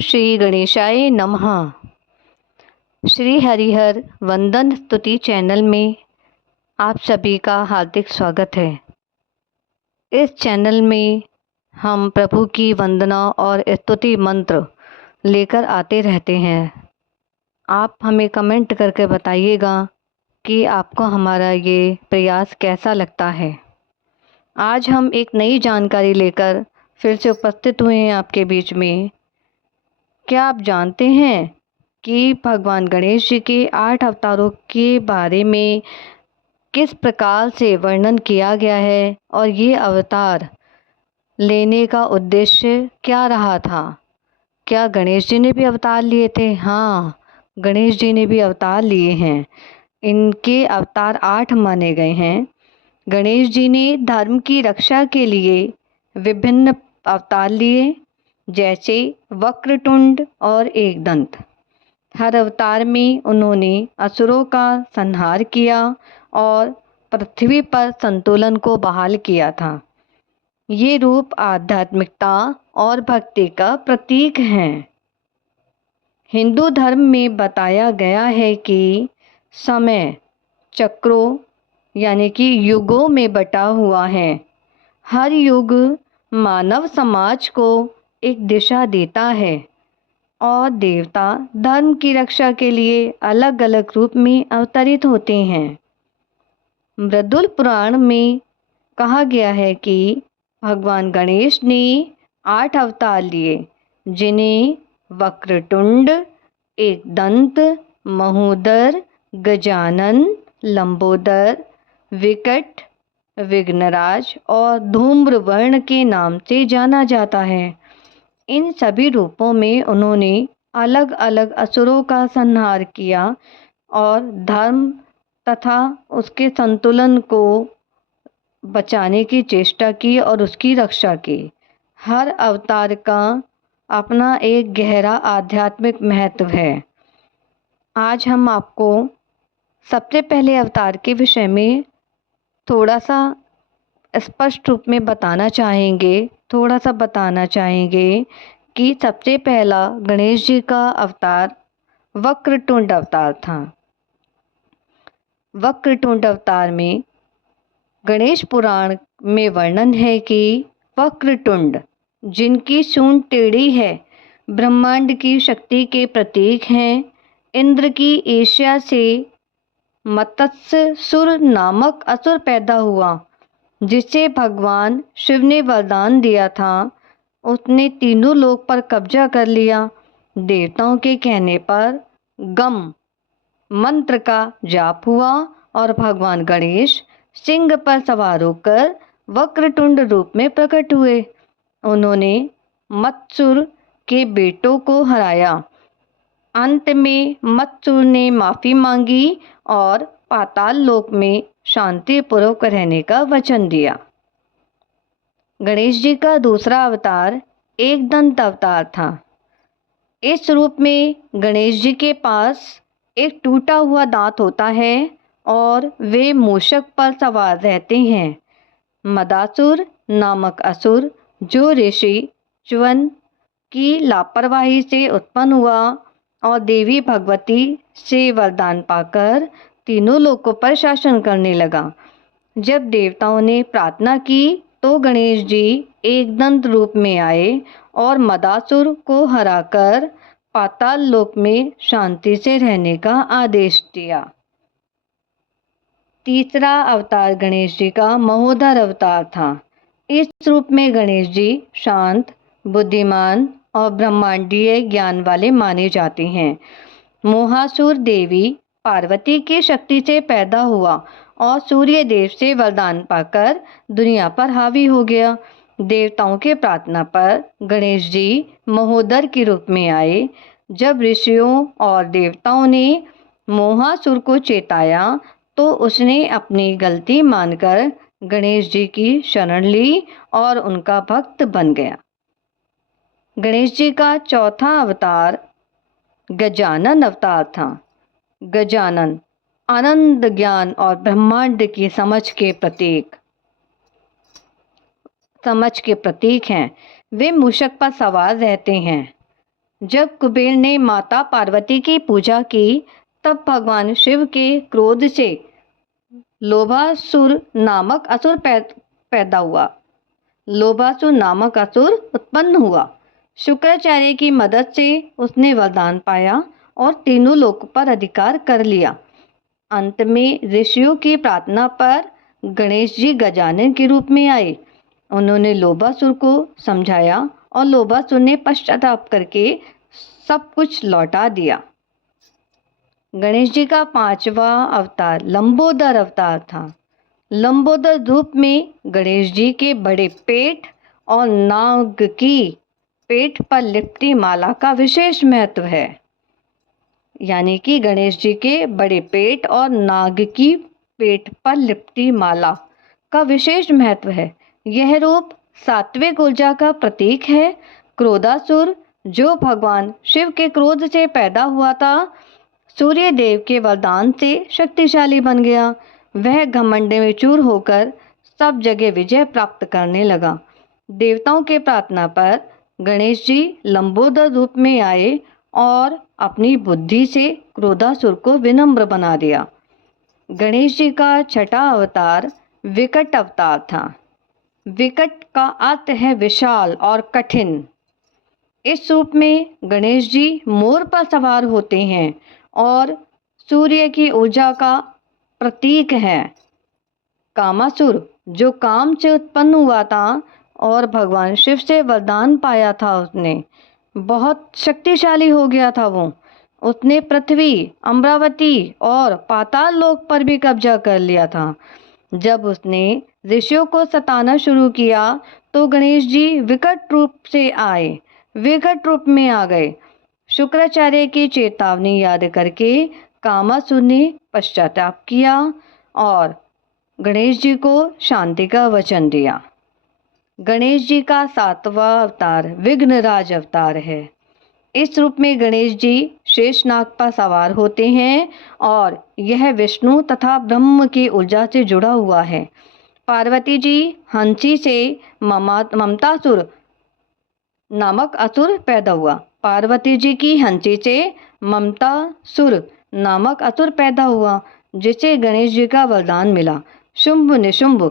श्री गणेशाय नमः। श्री हरिहर वंदन स्तुति चैनल में आप सभी का हार्दिक स्वागत है। इस चैनल में हम प्रभु की वंदना और स्तुति मंत्र लेकर आते रहते हैं। आप हमें कमेंट करके बताइएगा कि आपको हमारा ये प्रयास कैसा लगता है। आज हम एक नई जानकारी लेकर फिर से उपस्थित हुए हैं आपके बीच में। क्या आप जानते हैं कि भगवान गणेश जी के 8 अवतारों के बारे में किस प्रकार से वर्णन किया गया है और ये अवतार लेने का उद्देश्य क्या रहा था? क्या गणेश जी ने भी अवतार लिए थे? हाँ, गणेश जी ने भी अवतार लिए हैं। इनके अवतार 8 माने गए हैं। गणेश जी ने धर्म की रक्षा के लिए विभिन्न अवतार लिए, जैसे वक्रतुंड और एकदंत। हर अवतार में उन्होंने असुरों का संहार किया और पृथ्वी पर संतुलन को बहाल किया था। ये रूप आध्यात्मिकता और भक्ति का प्रतीक हैं। हिंदू धर्म में बताया गया है कि समय चक्रों यानी कि युगों में बटा हुआ है। हर युग मानव समाज को एक दिशा देता है और देवता धर्म की रक्षा के लिए अलग अलग रूप में अवतरित होते हैं। मृदुल पुराण में कहा गया है कि भगवान गणेश ने 8 अवतार लिए, जिन्हें वक्रतुंड, एकदंत, महोदर, गजानन, लंबोदर, विकट, विघ्नराज और धूम्रवर्ण के नाम से जाना जाता है। इन सभी रूपों में उन्होंने अलग अलग असुरों का संहार किया और धर्म तथा उसके संतुलन को बचाने की चेष्टा की और उसकी रक्षा की। हर अवतार का अपना एक गहरा आध्यात्मिक महत्व है। आज हम आपको सबसे पहले अवतार के विषय में थोड़ा सा स्पष्ट रूप में बताना चाहेंगे कि सबसे पहला गणेश जी का अवतार वक्रतुंड अवतार था। वक्रतुंड अवतार में गणेश पुराण में वर्णन है कि वक्रतुंड, जिनकी सूंड टेढ़ी है, ब्रह्मांड की शक्ति के प्रतीक हैं। इंद्र की ईर्ष्या से मत्स्यासुर नामक असुर पैदा हुआ, जिसे भगवान शिव ने वरदान दिया था। उसने तीनों लोक पर कब्जा कर लिया। देवताओं के कहने पर गम मंत्र का जाप हुआ और भगवान गणेश सिंह पर सवार होकर वक्रतुंड रूप में प्रकट हुए। उन्होंने मत्स्यासुर के बेटों को हराया। अंत में मत्स्यासुर ने माफी मांगी और पाताल लोक में शांतिपूर्वक रहने का वचन दिया। गणेश जी का दूसरा अवतार एकदंत अवतार था। इस रूप में गणेश जी के पास एक टूटा हुआ दांत होता है और वे मूषक पर सवार रहते हैं। मदासुर नामक असुर, जो ऋषि च्यवन की लापरवाही से उत्पन्न हुआ और देवी भगवती से वरदान पाकर तीनों लोकों पर शासन करने लगा। जब देवताओं ने प्रार्थना की तो गणेश जी एकदंत रूप में आए और मदासुर को हराकर पाताल लोक में शांति से रहने का आदेश दिया। तीसरा अवतार गणेश जी का महोदर अवतार था। इस रूप में गणेश जी शांत, बुद्धिमान और ब्रह्मांडीय ज्ञान वाले माने जाते हैं। मोहासुर देवी पार्वती की शक्ति से पैदा हुआ और सूर्य देव से वरदान पाकर दुनिया पर हावी हो गया। देवताओं के प्रार्थना पर गणेश जी महोदर के रूप में आए। जब ऋषियों और देवताओं ने मोहासुर को चेताया तो उसने अपनी गलती मानकर गणेश जी की शरण ली और उनका भक्त बन गया। गणेश जी का चौथा अवतार गजानन अवतार था। गजानन आनंद, ज्ञान और ब्रह्मांड की समझ के प्रतीक हैं। वे मूषक पर सवार रहते हैं। जब कुबेर ने माता पार्वती की पूजा की तब भगवान शिव के क्रोध से लोभासुर नामक असुर पैदा हुआ। लोभासुर नामक असुर उत्पन्न हुआ। शुक्राचार्य की मदद से उसने वरदान पाया और तीनों लोक पर अधिकार कर लिया। अंत में ऋषियों की प्रार्थना पर गणेश जी गजानन के रूप में आए। उन्होंने लोभासुर को समझाया और लोभासुर ने पश्चाताप करके सब कुछ लौटा दिया। गणेश जी का 5वां अवतार लंबोदर अवतार था। लंबोदर रूप में गणेश जी के बड़े पेट और नाग की पेट पर लिपटी माला का विशेष महत्व है। यानी कि गणेश जी के बड़े पेट और नाग की पेट पर लिपटी माला का विशेष महत्व है। यह रूप सात्विक ऊर्जा का प्रतीक है। क्रोधासुर जो भगवान शिव के क्रोध से पैदा हुआ था, सूर्य देव के वरदान से शक्तिशाली बन गया। वह घमंड में चूर होकर सब जगह विजय प्राप्त करने लगा। देवताओं के प्रार्थना पर गणेश जी लंबोदर रूप में आए और अपनी बुद्धि से क्रोधासुर को विनम्र बना दिया। गणेश जी का 6वां अवतार विकट अवतार था। विकट का अर्थ है विशाल और कठिन। इस रूप में गणेश जी मोर पर सवार होते हैं और सूर्य की ऊर्जा का प्रतीक है। कामासुर जो काम से उत्पन्न हुआ था और भगवान शिव से वरदान पाया था, उसने बहुत शक्तिशाली हो गया था। उसने पृथ्वी, अमरावती और पाताल लोक पर भी कब्जा कर लिया था। जब उसने ऋषियों को सताना शुरू किया तो गणेश जी विकट रूप से आए, विकट रूप में आ गए। शुक्राचार्य की चेतावनी याद करके कामासुर ने पश्चाताप किया और गणेश जी को शांति का वचन दिया। गणेश जी का 7वां अवतार विघ्नराज अवतार है। इस रूप में गणेश जी शेषनाग पर सवार होते हैं और यह विष्णु तथा ब्रह्म की ऊर्जा से जुड़ा हुआ है। पार्वती जी हंसी से ममतासुर नामक असुर पैदा हुआ। पार्वती जी की हंसी से ममतासुर नामक असुर पैदा हुआ, जिसे गणेश जी का वरदान मिला। शुंभ निशुंभ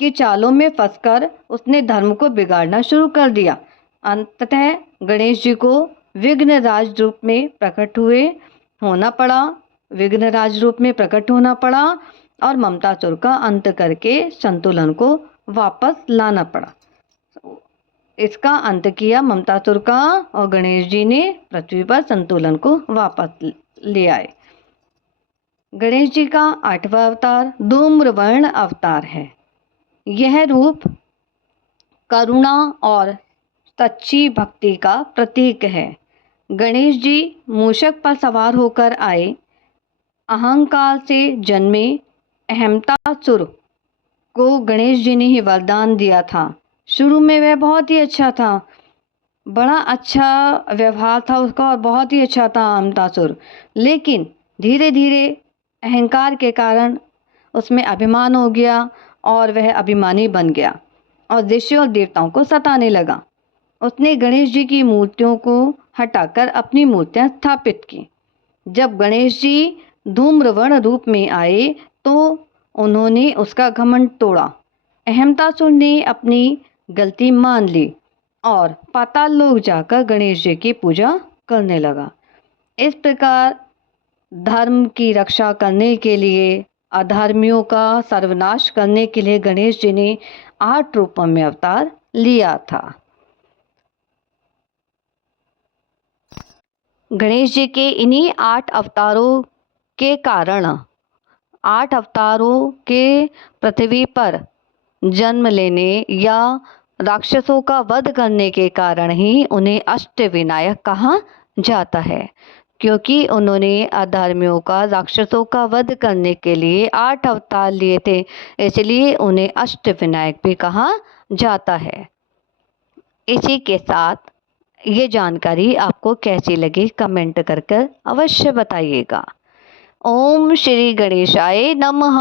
की चालों में फंसकर उसने धर्म को बिगाड़ना शुरू कर दिया। अंततः गणेश जी को विघ्नराज रूप में प्रकट होना पड़ा और ममतासुर का अंत करके संतुलन को वापस लाना पड़ा। इसका अंत किया ममतासुर का और गणेश जी ने पृथ्वी पर संतुलन को वापस ले आए। गणेश जी का 8वां अवतार धूम्रवर्ण अवतार है। यह रूप करुणा और सच्ची भक्ति का प्रतीक है। गणेश जी मूषक पर सवार होकर आए। अहंकार से जन्मे अहमतासुर को गणेश जी ने ही वरदान दिया था। शुरू में वह बहुत ही अच्छा था, बड़ा अच्छा व्यवहार था उसका और बहुत ही अच्छा था अहमतासुर, लेकिन धीरे धीरे अहंकार के कारण उसमें अभिमान हो गया और वह अभिमानी बन गया और ऋषियों और देवताओं को सताने लगा। उसने गणेश जी की मूर्तियों को हटाकर अपनी मूर्तियां स्थापित की। जब गणेश जी धूम्रवर्ण रूप में आए तो उन्होंने उसका घमंड तोड़ा। अहमतासुर ने अपनी गलती मान ली और पाताल लोक जाकर गणेश जी की पूजा करने लगा। इस प्रकार धर्म की रक्षा करने के लिए, अधर्मियों का सर्वनाश करने के लिए गणेश जी ने 8 रूपों में अवतार लिया था। गणेश जी के इन्हीं 8 अवतारों के कारण, 8 अवतारों के पृथ्वी पर जन्म लेने या राक्षसों का वध करने के कारण ही उन्हें अष्टविनायक कहा जाता है, क्योंकि उन्होंने अधर्मियों का, राक्षसों का वध करने के लिए 8 अवतार लिए थे, इसलिए उन्हें अष्टविनायक भी कहा जाता है। इसी के साथ ये जानकारी आपको कैसी लगी कमेंट कर अवश्य बताइएगा। ओम श्री गणेशाय नमः।